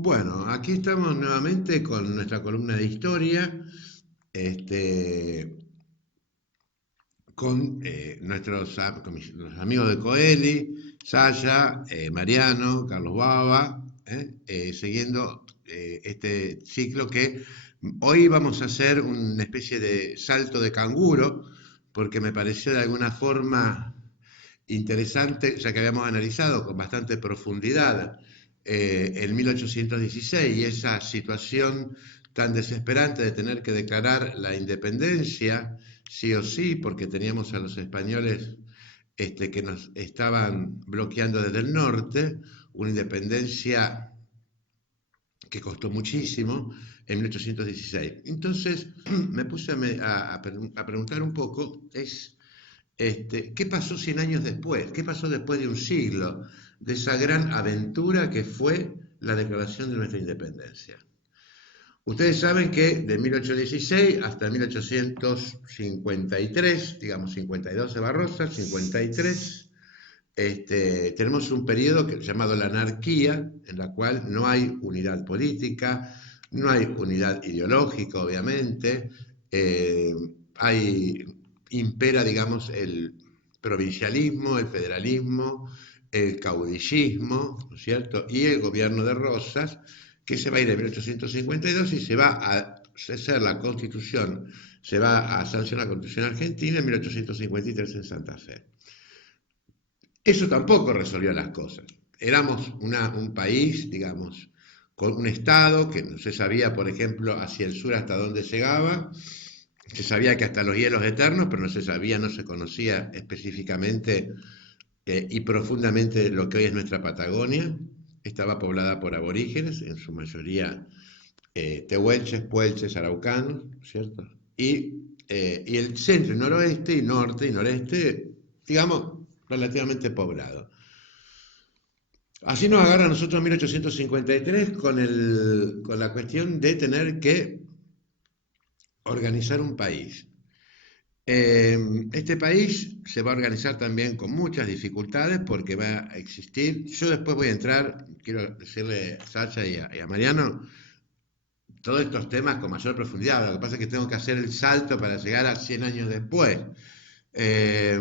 Bueno, aquí estamos nuevamente con nuestra columna de historia, este, con los amigos de Coeli, Saya, Mariano, Carlos Baba, siguiendo este ciclo que hoy vamos a hacer una especie de salto de canguro, porque me pareció de alguna forma interesante, ya que habíamos analizado con bastante profundidad el 1816 y esa situación tan desesperante de tener que declarar la independencia, sí o sí, porque teníamos a los españoles que nos estaban bloqueando desde el norte, una independencia que costó muchísimo en 1816. Entonces me puse a preguntar un poco, ¿qué pasó 100 años después? ¿Qué pasó después de un siglo de esa gran aventura que fue la declaración de nuestra independencia? Ustedes saben que de 1816 hasta 1853, digamos 52 de Barrosa, 53, tenemos un periodo llamado la anarquía, en la cual no hay unidad política, no hay unidad ideológica, obviamente, eh, hay, impera, digamos, el provincialismo, el federalismo, el caudillismo, ¿no es cierto? Y el gobierno de Rosas, que se va a ir en 1852 y se va a hacer la constitución, se va a sancionar la constitución argentina en 1853 en Santa Fe. Eso tampoco resolvió las cosas. Éramos un país, digamos, con un Estado que no se sabía, por ejemplo, hacia el sur hasta dónde llegaba. Se sabía que hasta los hielos eternos, pero no se sabía, no se conocía específicamente y profundamente lo que hoy es nuestra Patagonia. Estaba poblada por aborígenes, en su mayoría tehuelches, puelches, araucanos, ¿cierto? Y el centro, noroeste y norte y noreste, digamos, relativamente poblado. Así nos agarra a nosotros 1853 con la cuestión de tener que organizar un país. Este país se va a organizar también con muchas dificultades porque va a existir, yo después voy a entrar, quiero decirle a Sacha y a Mariano, todos estos temas con mayor profundidad. Lo que pasa es que tengo que hacer el salto para llegar a 100 años después. Eh,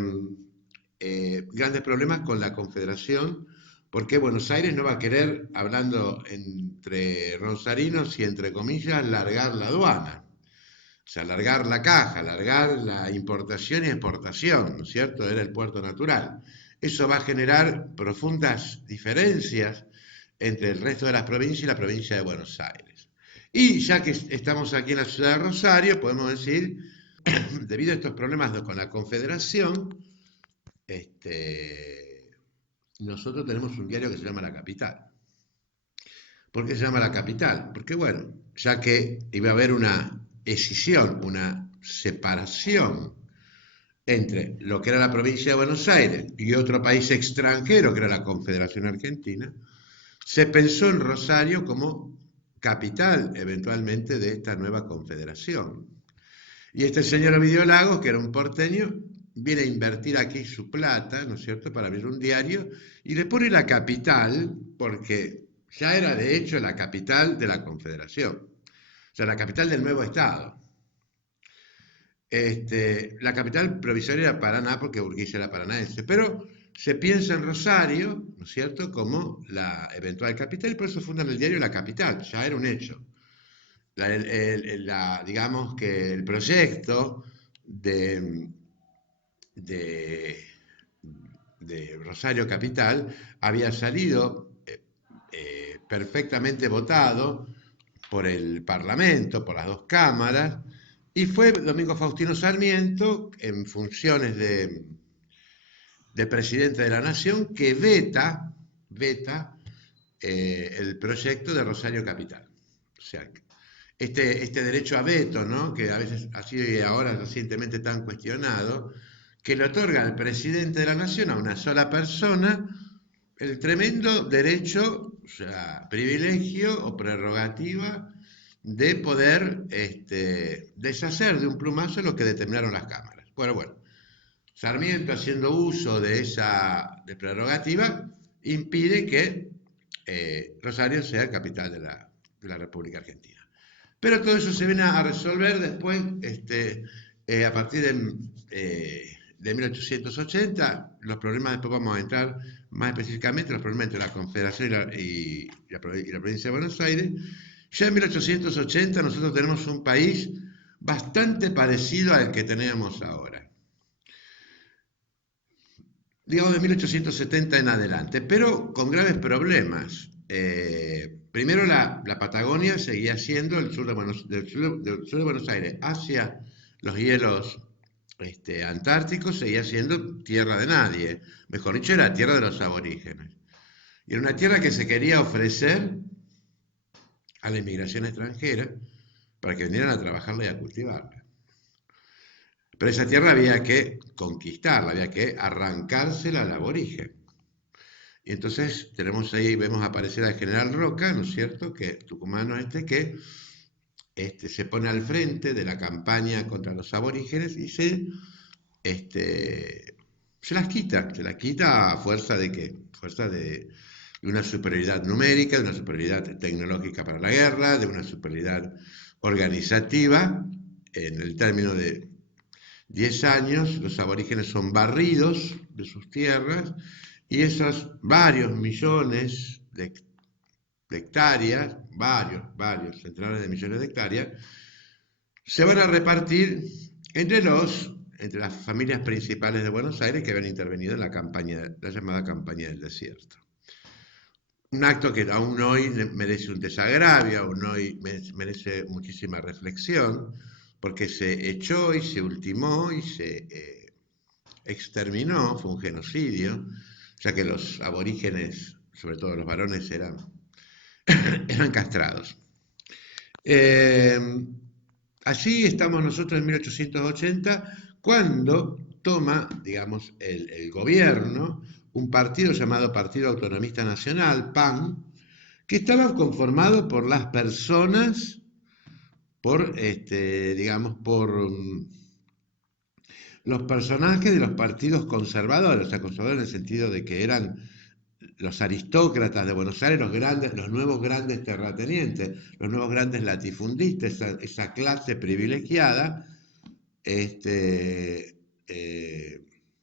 Grandes problemas con la Confederación, porque Buenos Aires no va a querer, hablando entre rosarinos y entre comillas, largar la aduana. O sea, largar la caja, largar la importación y exportación, ¿no es cierto? Era el puerto natural. Eso va a generar profundas diferencias entre el resto de las provincias y la provincia de Buenos Aires. Y ya que estamos aquí en la ciudad de Rosario, podemos decir, debido a estos problemas con la Confederación, nosotros tenemos un diario que se llama La Capital. ¿Por qué se llama La Capital? Porque, bueno, ya que iba a haber una escisión, una separación entre lo que era la provincia de Buenos Aires y otro país extranjero, que era la Confederación Argentina, se pensó en Rosario como capital eventualmente de esta nueva confederación. Y este señor Ovidio Lagos, que era un porteño, viene a invertir aquí su plata, ¿no es cierto?, para abrir un diario, y le pone la capital, porque ya era de hecho la capital de la Confederación, o sea, la capital del nuevo Estado. La capital provisoria era Paraná, porque Urquiza era paranaense, pero se piensa en Rosario, ¿no es cierto?, como la eventual capital, y por eso fundan el diario La Capital, ya era un hecho. Digamos que el proyecto de, de, de Rosario Capital había salido perfectamente votado por el Parlamento, por las dos cámaras, y fue Domingo Faustino Sarmiento, en funciones de presidente de la Nación, que veta el proyecto de Rosario Capital. O sea, este derecho a veto, ¿no?, que a veces ha sido y ahora recientemente tan cuestionado, que le otorga al presidente de la Nación, a una sola persona, el tremendo derecho, o sea, privilegio o prerrogativa de poder deshacer de un plumazo lo que determinaron las cámaras. Bueno, Sarmiento, haciendo uso de esa prerrogativa, impide que Rosario sea capital de la República Argentina. Pero todo eso se viene a resolver después, a partir de 1880, los problemas, después vamos a entrar más específicamente, los problemas entre la Confederación y la provincia de Buenos Aires. Ya en 1880 nosotros tenemos un país bastante parecido al que teníamos ahora, digamos de 1870 en adelante, pero con graves problemas. Primero la Patagonia seguía siendo el sur de del sur de Buenos Aires hacia los hielos antárticos, seguía siendo tierra de nadie, mejor dicho, era tierra de los aborígenes. Y era una tierra que se quería ofrecer a la inmigración extranjera para que vinieran a trabajarla y a cultivarla. Pero esa tierra había que conquistarla, había que arrancársela al aborigen. Y entonces tenemos ahí, vemos aparecer al general Roca, ¿no es cierto?, que tucumano que se pone al frente de la campaña contra los aborígenes y se las quita a fuerza de qué? Fuerza de una superioridad numérica, de una superioridad tecnológica para la guerra, de una superioridad organizativa. En el término de 10 años, los aborígenes son barridos de sus tierras y esos varios millones de hectáreas, varios centenares de millones de hectáreas, se van a repartir entre las familias principales de Buenos Aires que habían intervenido en la llamada campaña del desierto. Un acto que aún hoy merece un desagravio, aún hoy merece muchísima reflexión, porque se echó y se ultimó y se exterminó, fue un genocidio, ya que los aborígenes, sobre todo los varones, eran castrados. Eh, Allí estamos nosotros en 1880, cuando toma, digamos, el gobierno un partido llamado Partido Autonomista Nacional, PAN, que estaba conformado por las personas, por los personajes de los partidos conservadores, o sea, conservadores en el sentido de que eran los aristócratas de Buenos Aires, los nuevos grandes terratenientes, los nuevos grandes latifundistas, esa clase privilegiada,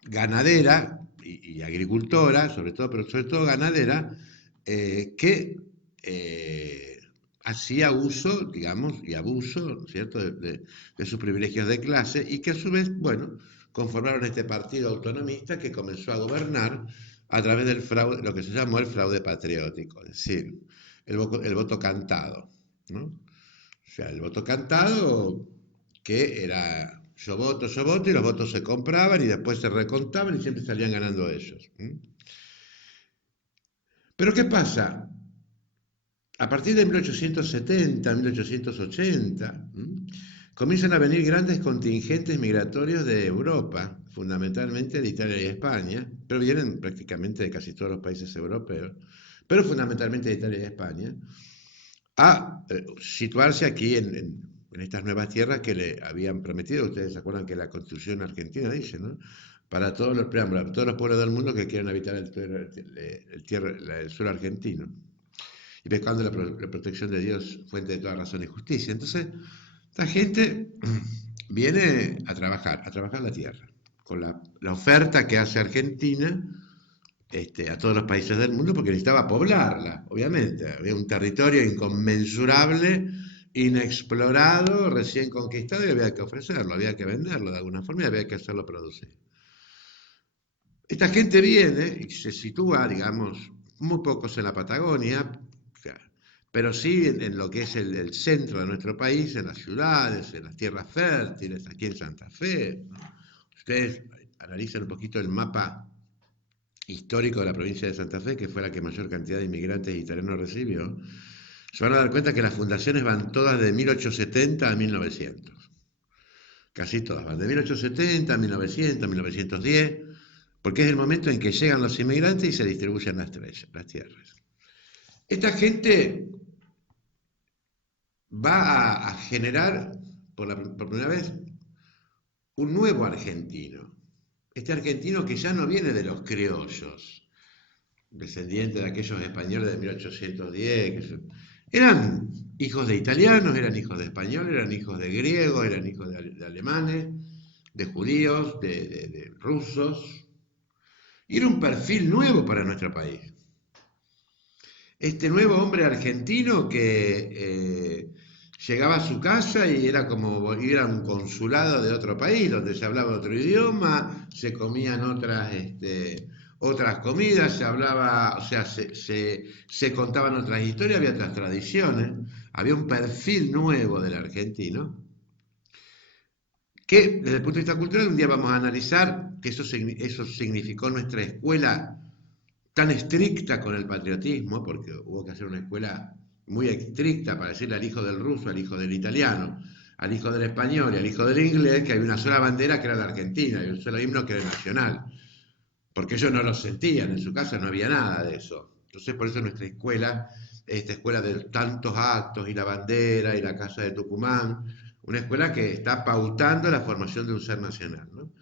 ganadera y agricultora, sobre todo, pero sobre todo ganadera, que hacía uso, digamos, y abuso, ¿cierto?, de sus privilegios de clase y que a su vez, bueno, conformaron este partido autonomista que comenzó a gobernar a través del fraude, lo que se llamó el fraude patriótico, es decir, el voto cantado, ¿no? O sea, el voto cantado que era yo voto, y los votos se compraban y después se recontaban y siempre salían ganando ellos. Pero ¿qué pasa? A partir de 1870, 1880, comienzan a venir grandes contingentes migratorios de Europa, fundamentalmente de Italia y España, pero vienen prácticamente de casi todos los países europeos, pero fundamentalmente de Italia y España, a situarse aquí en estas nuevas tierras que le habían prometido. Ustedes se acuerdan que la Constitución argentina dice, ¿no? Para todos los pueblos del mundo que quieran habitar el suelo argentino. Y pescando la protección de Dios, fuente de toda razón y justicia. Entonces, esta gente viene a trabajar la tierra, con la oferta que hace Argentina a todos los países del mundo, porque necesitaba poblarla, obviamente. Había un territorio inconmensurable, inexplorado, recién conquistado, y había que ofrecerlo, había que venderlo de alguna forma y había que hacerlo producir. Esta gente viene y se sitúa, digamos, muy pocos en la Patagonia, pero sí en lo que es el centro de nuestro país, en las ciudades, en las tierras fértiles, aquí en Santa Fe, ¿no? Ustedes analizan un poquito el mapa histórico de la provincia de Santa Fe, que fue la que mayor cantidad de inmigrantes italianos recibió, se van a dar cuenta que las fundaciones van todas de 1870 a 1900. Casi todas van de 1870 a 1900, 1910, porque es el momento en que llegan los inmigrantes y se distribuyen las tierras. Esta gente va a generar por primera vez un nuevo argentino. Este argentino que ya no viene de los criollos, descendientes de aquellos españoles de 1810, eran hijos de italianos, eran hijos de españoles, eran hijos de griegos, eran hijos de alemanes, de judíos, de rusos. Y era un perfil nuevo para nuestro país. Este nuevo hombre argentino que llegaba a su casa y era como ir a un consulado de otro país, donde se hablaba otro idioma, se comían otras comidas, se hablaba, o sea, se contaban otras historias, había otras tradiciones, había un perfil nuevo del argentino, que desde el punto de vista cultural un día vamos a analizar que eso significó nuestra escuela tan estricta con el patriotismo, porque hubo que hacer una escuela muy estricta para decirle al hijo del ruso, al hijo del italiano, al hijo del español y al hijo del inglés que había una sola bandera que era la Argentina y un solo himno que era nacional, porque ellos no lo sentían, en su casa no había nada de eso. Entonces por eso nuestra escuela, esta escuela de tantos actos y la bandera y la casa de Tucumán, una escuela que está pautando la formación de un ser nacional, ¿no?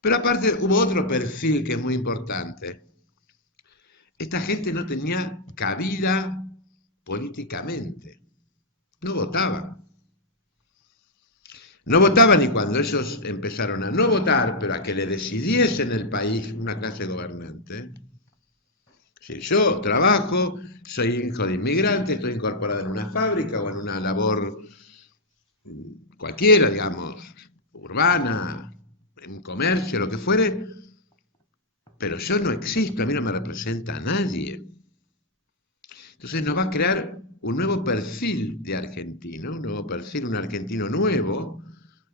Pero aparte hubo otro perfil que es muy importante. Esta gente no tenía cabida políticamente, no votaba. No votaban ni cuando ellos empezaron a no votar, pero a que le decidiesen el país una clase gobernante. Si yo trabajo, soy hijo de inmigrante, estoy incorporado en una fábrica o en una labor cualquiera, digamos, urbana, en comercio, lo que fuere, pero yo no existo, a mí no me representa a nadie. Entonces nos va a crear un nuevo perfil de argentino, un nuevo perfil, un argentino nuevo,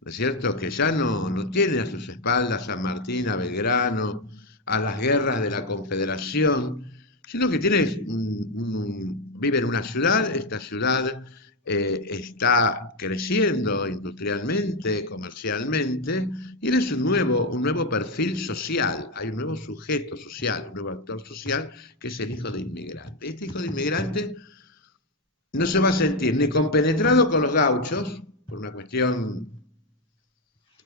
¿no es cierto? Que ya no tiene a sus espaldas a Martín, a Belgrano, a las guerras de la Confederación, sino que vive en una ciudad, esta ciudad está creciendo industrialmente, comercialmente, y él es un nuevo perfil social, hay un nuevo sujeto social, un nuevo actor social, que es el hijo de inmigrante. Este hijo de inmigrante no se va a sentir ni compenetrado con los gauchos, por una cuestión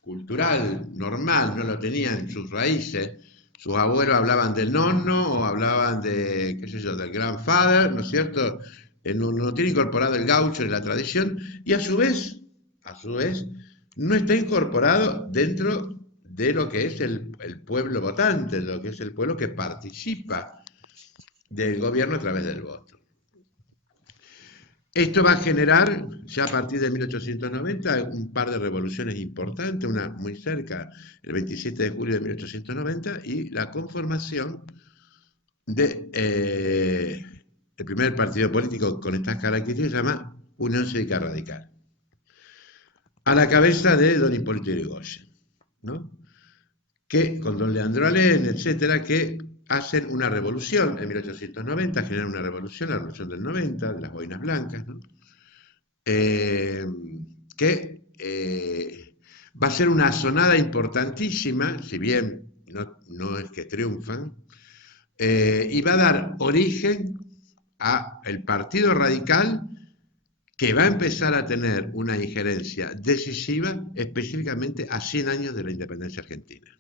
cultural, normal, no lo tenía en sus raíces. Sus abuelos hablaban del nonno o hablaban de, qué sé yo, del grandfather, ¿no es cierto? No tiene incorporado el gaucho en la tradición y a su vez, no está incorporado dentro de lo que es el pueblo votante, de lo que es el pueblo que participa del gobierno a través del voto. Esto va a generar, ya a partir de 1890, un par de revoluciones importantes, una muy cerca, el 27 de julio de 1890, y la conformación de el primer partido político con estas características, se llama Unión Cívica Radical, a la cabeza de don Hipólito Yrigoyen, ¿no? Que con don Leandro Alem, etcétera, que hacen una revolución en 1890, generan una revolución, la revolución del 90, de las boinas blancas, ¿no? eh, que va a ser una sonada importantísima, si bien no es que triunfan, y va a dar origen a el Partido Radical, que va a empezar a tener una injerencia decisiva específicamente a 100 años de la independencia argentina.